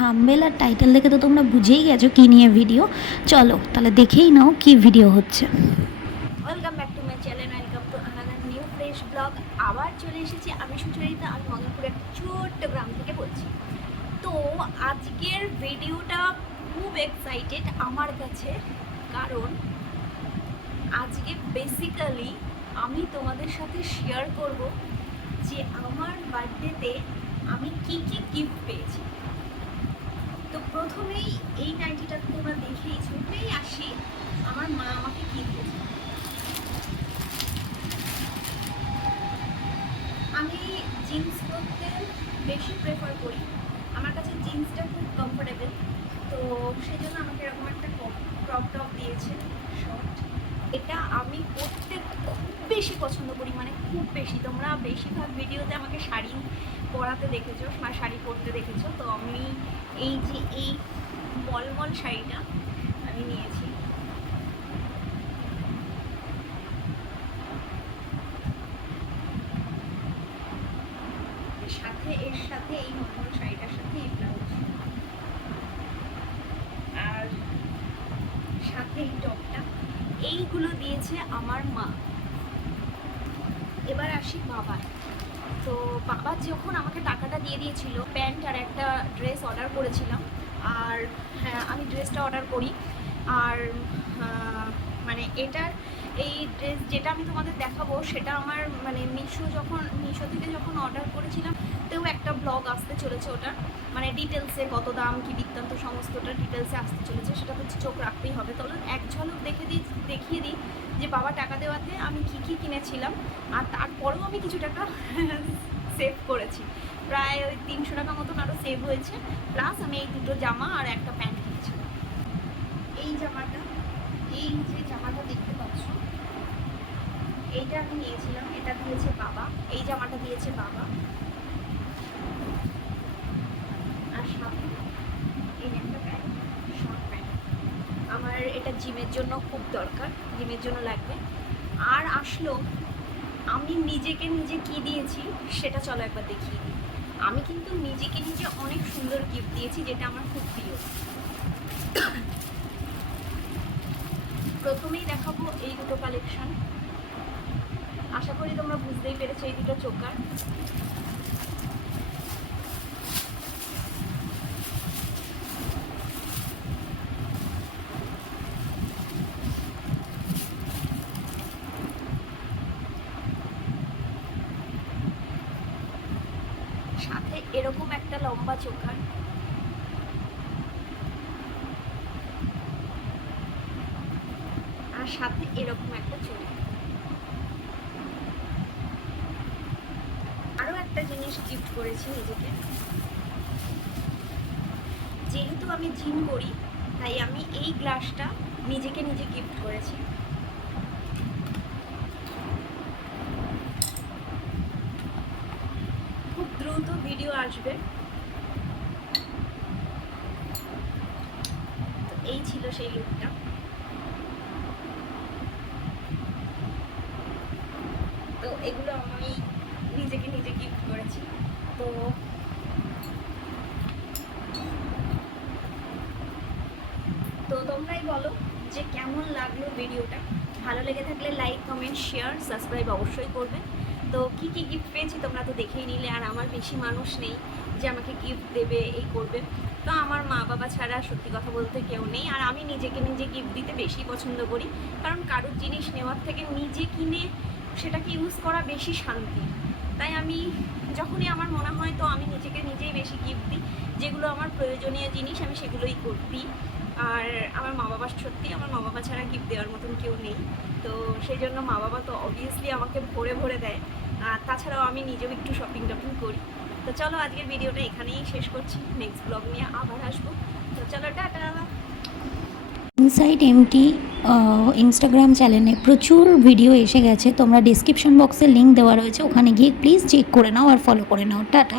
Thumbnail আর title দেখে তো তোমরা বুঝেই গেছো কী নিয়ে ভিডিও। চলো তাহলে দেখেই নাও কি ভিডিও হচ্ছে। Welcome back to my channel, welcome to another new fresh blog. আবার চলে এসেছি আমি সুচরিতা। আমি মদনপুরের একটা ছোট্ট গ্রাম থেকে বলছি। তো আজকের ভিডিওটা খুব এক্সাইটেড আমার কাছে, কারণ আজকে বেসিক্যালি আমি তোমাদের সাথে শেয়ার করব যে আমার বার্থডেতে আমি কি কি গিফট পেয়েছি। তো প্রথমেই এই নাইটিটা তোমরা দেখেই ছুটেই আসি আমার মা আমাকে কি দিয়েছে। আমি জিন্স পরতে বেশি প্রেফার করি, আমার কাছে জিন্সটা খুব কমফোর্টেবল। তো সেই জন্য আমাকে এরকম একটা ক্রপ টপ দিয়েছে, শর্ট। এটা আমি পরতে খুব বেশি পছন্দ করি, মানে খুব বেশি। তোমরা বেশিরভাগ ভিডিওতে আমাকে শাড়ি পরাতে দেখেছো বা শাড়ি পরতে দেখেছো। তো আমি এই যে এই মলমল শাড়িটা আমি নিয়েছি। এর সাথে এই মলমল শাড়িটার সাথে এই ব্লাউজ আর সাথে এই টপটা, এইগুলো দিয়েছে আমার মা। এবার আসি বাবা। তো বাবা যখন আমাকে টাকাটা দিয়ে দিয়েছিল, প্যান্ট আর একটা ড্রেস অর্ডার করেছিলাম। আর হ্যাঁ, আমি ড্রেসটা অর্ডার করি। আর মানে এটার এই ড্রেস যেটা আমি তোমাদের দেখাবো সেটা আমার মানে মিশো থেকে যখন অর্ডার করেছিলাম, তেও একটা ব্লগ আসতে চলেছে ওটার, মানে ডিটেলসে কত দাম কি বৃত্তান্ত সমস্তটা ডিটেলসে আসতে চলেছে। সেটা তো চোখ রাখতেই হবে। তাহলে এক ঝলক দেখিয়ে দিই যে বাবা টাকা দেওয়াতে আমি কি কি কিনেছিলাম। আর তারপরেও আমি কিছু টাকা সেভ করেছি, প্রায় ওই 300 টাকা মতন আরও সেভ হয়েছে। প্লাস আমি এই দুটো জামা আর একটা প্যান্ট কিনেছিলাম। এই জামাটা, এই যে জামাটা দেখতে পাচ্ছ, এইটা আমি নিয়েছিলাম, এটা দিয়েছে বাবা। এই জামাটা দিয়েছে বাবা। আর সাথে এই একটা প্যান্ট, শর্ট প্যান্ট। আমার এটা জিমের জন্য খুব দরকার, জিমের জন্য লাগবে। আর আসলো আমি নিজেকে নিজে কি দিয়েছি সেটা চলো একবার দেখিয়ে দিই। আমি কিন্তু নিজেকে নিজে অনেক সুন্দর গিফট দিয়েছি, যেটা আমার খুব প্রিয়। প্রথমেই দেখাবো এই দুটো কালেকশন। আশা করি তোমরা বুঝতেই পেরেছো, এই দুটো চোকার। সাথে এরকম একটা লম্বা চোকার, আর সাথে এরকম একটা চুড়ি। আরও একটা জিনিস গিফট করেছি নিজেকে। যেহেতু আমি জিম করি, তাই আমি এই গ্লাসটা নিজেকে নিজে গিফট করেছি। খুব দ্রুত ভিডিও আসবে। তো এই ছিল সেই লুকটা। তো এগুলো আমি নিজেকে নিজে গিফট করেছি। তো তো তোমরাই বলো যে কেমন লাগলো ভিডিওটা। ভালো লেগে থাকলে লাইক কমেন্ট শেয়ার সাবস্ক্রাইব অবশ্যই করবে। তো কি কি গিফট পেয়েছি তোমরা তো দেখেই নিলে। আর আমার বেশি মানুষ নেই যে আমাকে গিফট দেবে, এই করবে। তো আমার মা বাবা ছাড়া সত্যি কথা বলতে কেউ নেই। আর আমি নিজেকে নিজে গিফট দিতে বেশি পছন্দ করি, কারণ কারোর জিনিস নেওয়ার থেকে নিজে কিনে সেটাকে ইউজ করা বেশি শান্তি। তাই আমি যখনই আমার মনে হয়, তো আমি নিজেকে নিজেই বেশি গিফট দিই। যেগুলো আমার প্রয়োজনীয় জিনিস আমি সেগুলোই দিই। আর আমার মা বাবা, সত্যি আমার মা বাবা ছাড়া গিফট দেওয়ার মতন কেউ নেই। তো সেই জন্য মা বাবা তো অবভিয়াসলি আমাকে ভরে ভরে দেয়। আর তাছাড়াও আমি নিজেও একটু শপিং টপিং করি। তো চলো আজকের ভিডিওটা এখানেই শেষ করছি, নেক্সট ব্লগ নিয়ে আবার আসবো। তো চলো টাটা। ইনসাইড এমটি ইনস্টাগ্রাম চ্যানেলে প্রচুর ভিডিও এসে গেছে, তোমরা ডিসক্রিপশন বক্সে লিঙ্ক দেওয়া রয়েছে, ওখানে গিয়ে প্লিজ চেক করে নাও আর ফলো করে নাও। টাটা।